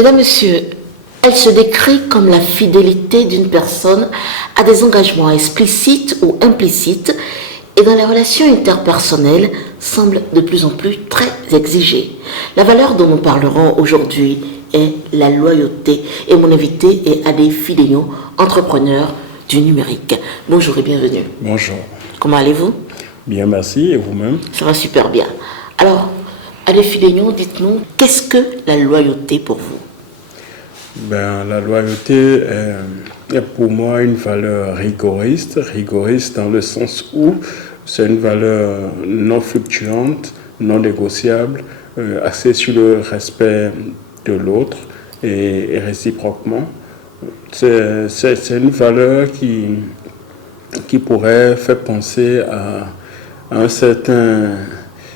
Mesdames, Messieurs, elle se décrit comme la fidélité d'une personne à des engagements explicites ou implicites et dans les relations interpersonnelles semble de plus en plus très exigée. La valeur dont nous parlerons aujourd'hui est la loyauté et mon invité est Adé Fidegno, entrepreneur du numérique. Bonjour et bienvenue. Bonjour. Comment allez-vous? Bien, merci. Et vous-même? Ça va super bien. Alors, Adé Fidegno, dites-nous, qu'est-ce que la loyauté pour vous? La loyauté est pour moi une valeur rigoriste dans le sens où c'est une valeur non fluctuante, non négociable, axée sur le respect de l'autre et réciproquement. C'est une valeur qui pourrait faire penser à un certain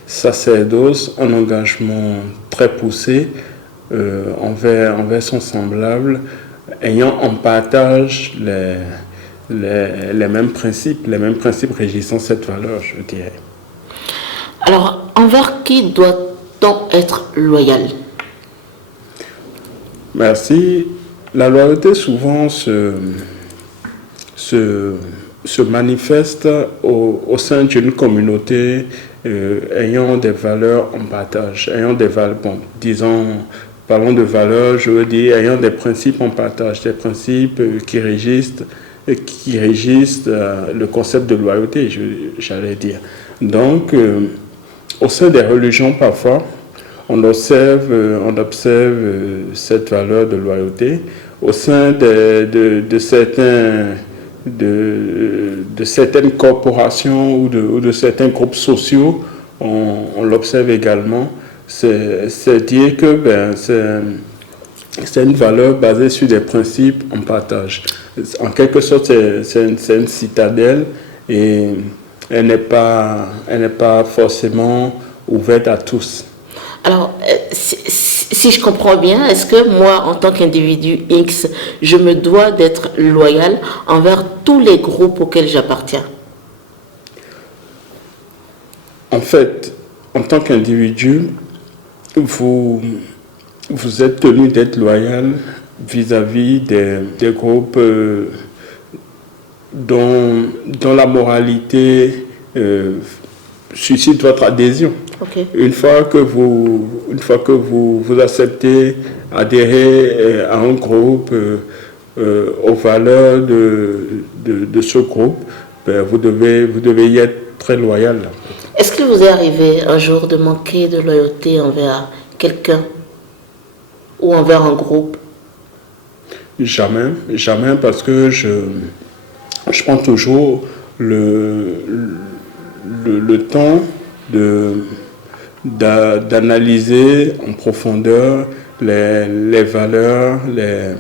sacerdoce, un engagement très poussé envers son semblable, ayant en partage les mêmes principes régissant cette valeur, je dirais. Alors, envers qui doit-on être loyal? Merci. La loyauté souvent se manifeste au sein d'une communauté ayant des valeurs en partage, parlons de valeurs, je veux dire, ayant des principes en partage, des principes qui régissent le concept de loyauté, j'allais dire. Donc, au sein des religions, parfois, on observe cette valeur de loyauté. Au sein de certaines corporations ou de certains groupes sociaux, on l'observe également. C'est dire que c'est une valeur basée sur des principes en partage. En quelque sorte, c'est une citadelle et elle n'est pas forcément ouverte à tous. Alors, si je comprends bien, est-ce que moi, en tant qu'individu X, je me dois d'être loyal envers tous les groupes auxquels j'appartiens? En fait, en tant qu'individu, vous êtes tenu d'être loyal vis-à-vis des groupes dont la moralité suscite votre adhésion. Okay. Une fois que vous acceptez adhérer à un groupe, aux valeurs de ce groupe, vous devez y être très loyal. Est-ce que vous est arrivé un jour de manquer de loyauté envers quelqu'un ou envers un groupe? Jamais, parce que je prends toujours le temps d'analyser en profondeur les valeurs, les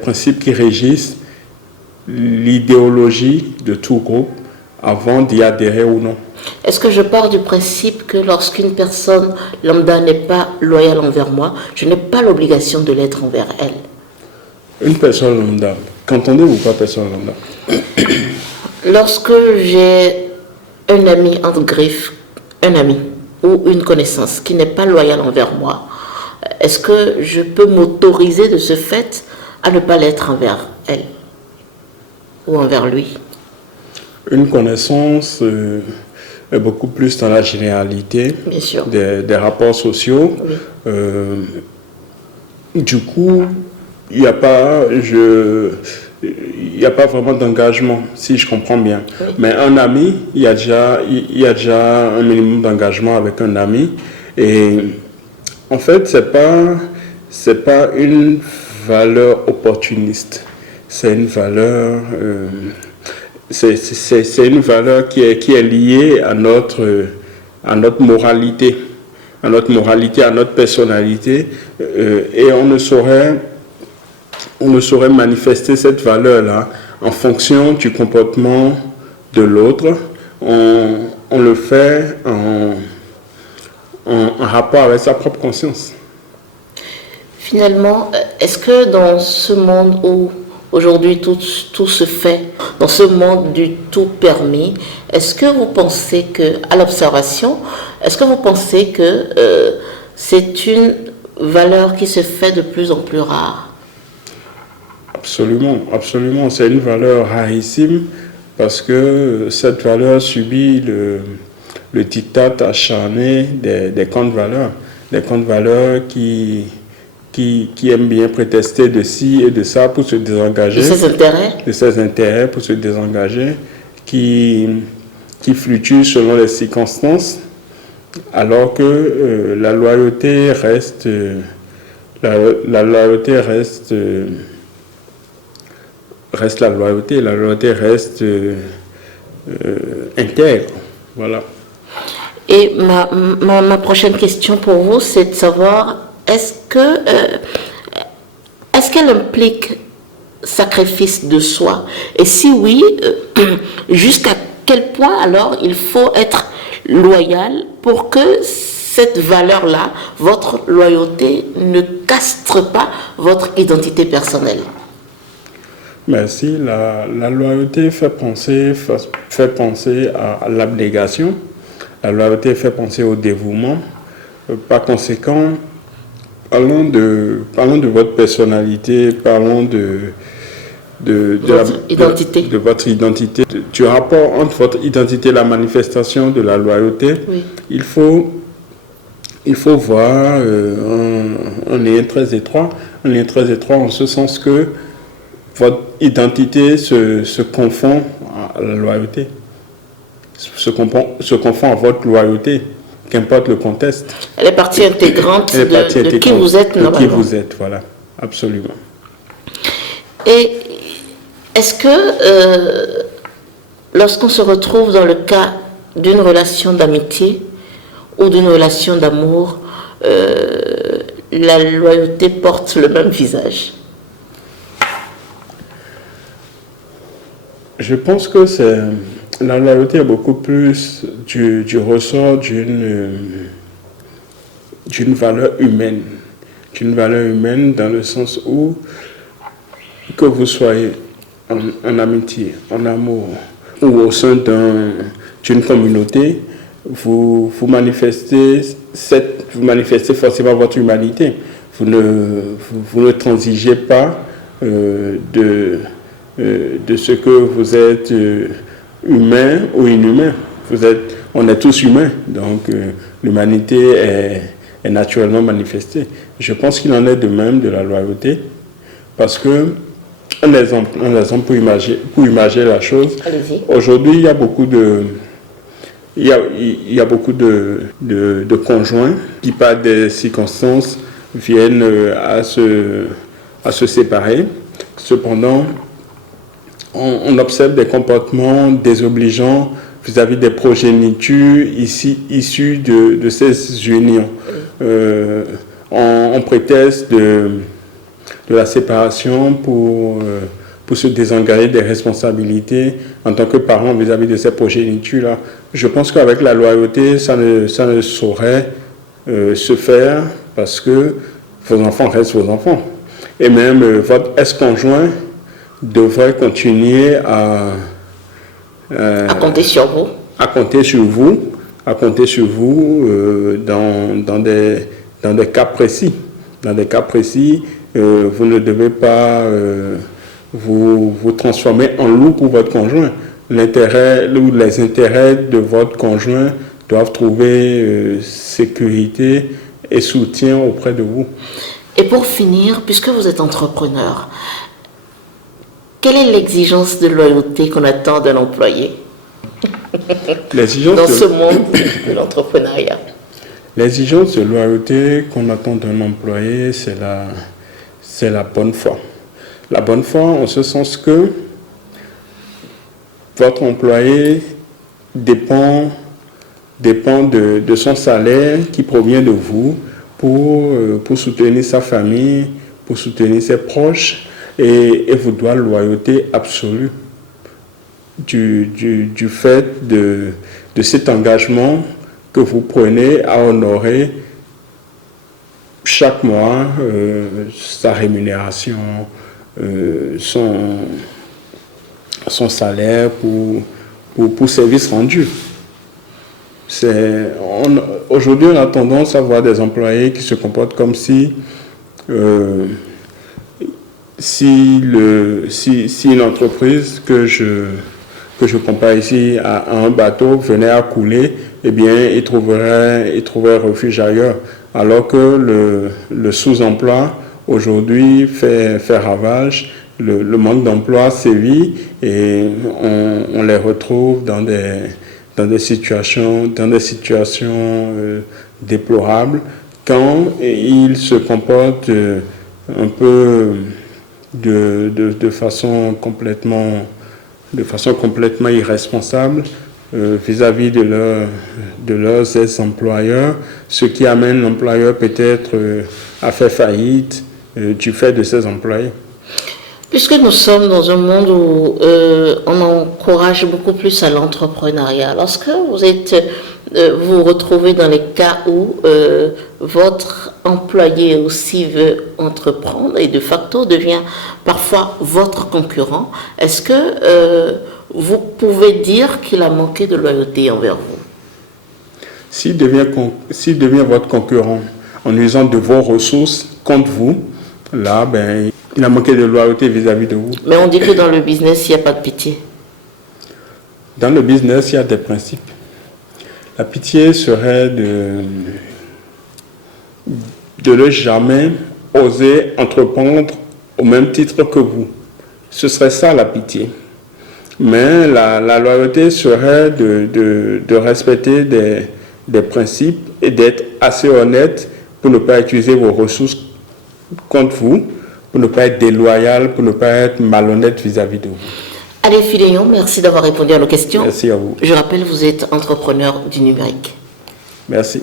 principes qui régissent l'idéologie de tout groupe avant d'y adhérer ou non. Est-ce que je pars du principe que lorsqu'une personne lambda n'est pas loyale envers moi, je n'ai pas l'obligation de l'être envers elle? Une personne lambda, qu'entendez-vous par personne lambda? Lorsque j'ai un ami entre griffes, un ami ou une connaissance qui n'est pas loyale envers moi, est-ce que je peux m'autoriser de ce fait à ne pas l'être envers elle ou envers lui? Une connaissance est beaucoup plus dans la généralité des rapports sociaux. Oui. Du coup, il n'y a pas vraiment d'engagement, si je comprends bien. Oui. Mais un ami, il y a déjà un minimum d'engagement avec un ami. Et en fait, c'est pas une valeur opportuniste. C'est une valeur... c'est une valeur qui est liée à notre moralité, à notre personnalité, et on ne saurait manifester cette valeur-là en fonction du comportement de l'autre. On le fait en rapport avec sa propre conscience. Finalement, est-ce que dans ce monde où aujourd'hui tout se fait, dans ce monde du tout permis, est-ce que vous pensez que, à l'observation, est-ce que vous pensez que c'est une valeur qui se fait de plus en plus rare. Absolument, absolument. C'est une valeur rarissime parce que cette valeur subit le diktat acharné des comptes valeurs. Des comptes valeurs qui aiment bien prétester de ci et de ça pour se désengager. De ses intérêts. De ses intérêts pour se désengager, qui fluctuent selon les circonstances, alors que la loyauté reste... la loyauté reste la loyauté. La loyauté reste intègre. Voilà. Et ma prochaine question pour vous, c'est de savoir, est-ce qu'elle implique sacrifice de soi? Et si oui, jusqu'à quel point alors il faut être loyal pour que cette valeur-là, votre loyauté, ne castre pas votre identité personnelle? Merci. La loyauté fait penser à l'abnégation. La loyauté fait penser au dévouement. Par conséquent, parlons de votre personnalité, parlons de votre identité, du rapport entre votre identité et la manifestation de la loyauté. Oui. Il faut voir un lien très étroit en ce sens que votre identité se confond à la loyauté, se confond à votre loyauté, qu'importe le contexte. Elle est partie intégrante de qui vous êtes normalement. De qui vous êtes, voilà, absolument. Et est-ce que lorsqu'on se retrouve dans le cas d'une relation d'amitié ou d'une relation d'amour, la loyauté porte le même visage? Je pense que la loyauté est beaucoup plus du ressort d'une valeur humaine. D'une valeur humaine dans le sens où, que vous soyez en amitié, en amour ou au sein d'une communauté, vous manifestez forcément votre humanité. Vous ne transigez pas de ce que vous êtes humain ou inhumain. On est tous humains, donc l'humanité est naturellement manifestée. Je pense qu'il en est de même de la loyauté, parce que un exemple pour imaginer la chose. Allez-y. Aujourd'hui, il y a beaucoup de conjoints qui, par des circonstances, viennent à se séparer. Cependant, on observe des comportements désobligeants vis-à-vis des progénitures issus de ces unions. On prétexte de la séparation pour se désengager des responsabilités en tant que parent vis-à-vis de ces progénitures-là. Je pense qu'avec la loyauté, ça ne saurait se faire, parce que vos enfants restent vos enfants. Et même votre ex-conjoint devrait continuer à compter sur vous. À compter sur vous dans des cas précis. Dans des cas précis, vous ne devez pas vous transformer en loup pour votre conjoint. L'intérêt ou les intérêts de votre conjoint doivent trouver sécurité et soutien auprès de vous. Et pour finir, puisque vous êtes entrepreneur, quelle est l'exigence de loyauté qu'on attend d'un employé dans ce monde de l'entrepreneuriat? L'exigence de loyauté qu'on attend d'un employé, c'est la bonne foi. La bonne foi en ce sens que votre employé dépend de son salaire qui provient de vous pour soutenir sa famille, pour soutenir ses proches, et vous doit loyauté absolue du fait de cet engagement que vous prenez à honorer chaque mois sa rémunération, son salaire pour service rendu. Aujourd'hui, on a tendance à voir des employés qui se comportent comme si une entreprise que je compare ici à un bateau venait à couler, eh bien, il trouverait refuge ailleurs. Alors que le sous-emploi aujourd'hui fait ravage, le manque d'emploi sévit et on les retrouve dans des situations déplorables quand ils se comportent un peu de façon complètement irresponsable vis-à-vis de leurs ex-employeurs, ce qui amène l'employeur peut-être à faire faillite du fait de ses employés. Puisque nous sommes dans un monde où on encourage beaucoup plus à l'entrepreneuriat, lorsque vous retrouvez dans les cas où votre employé aussi veut entreprendre et de facto devient parfois votre concurrent, est-ce que vous pouvez dire qu'il a manqué de loyauté envers vous? S'il devient votre concurrent en usant de vos ressources contre vous, là, il a manqué de loyauté vis-à-vis de vous. Mais on dit que dans le business, il n'y a pas de pitié. Dans le business, il y a des principes. La pitié serait de ne jamais oser entreprendre au même titre que vous. Ce serait ça la pitié. Mais la loyauté serait de respecter des principes et d'être assez honnête pour ne pas utiliser vos ressources contre vous, pour ne pas être déloyal, pour ne pas être malhonnête vis-à-vis de vous. Alain Filéon, merci d'avoir répondu à nos questions. Merci à vous. Je rappelle, vous êtes entrepreneur du numérique. Merci.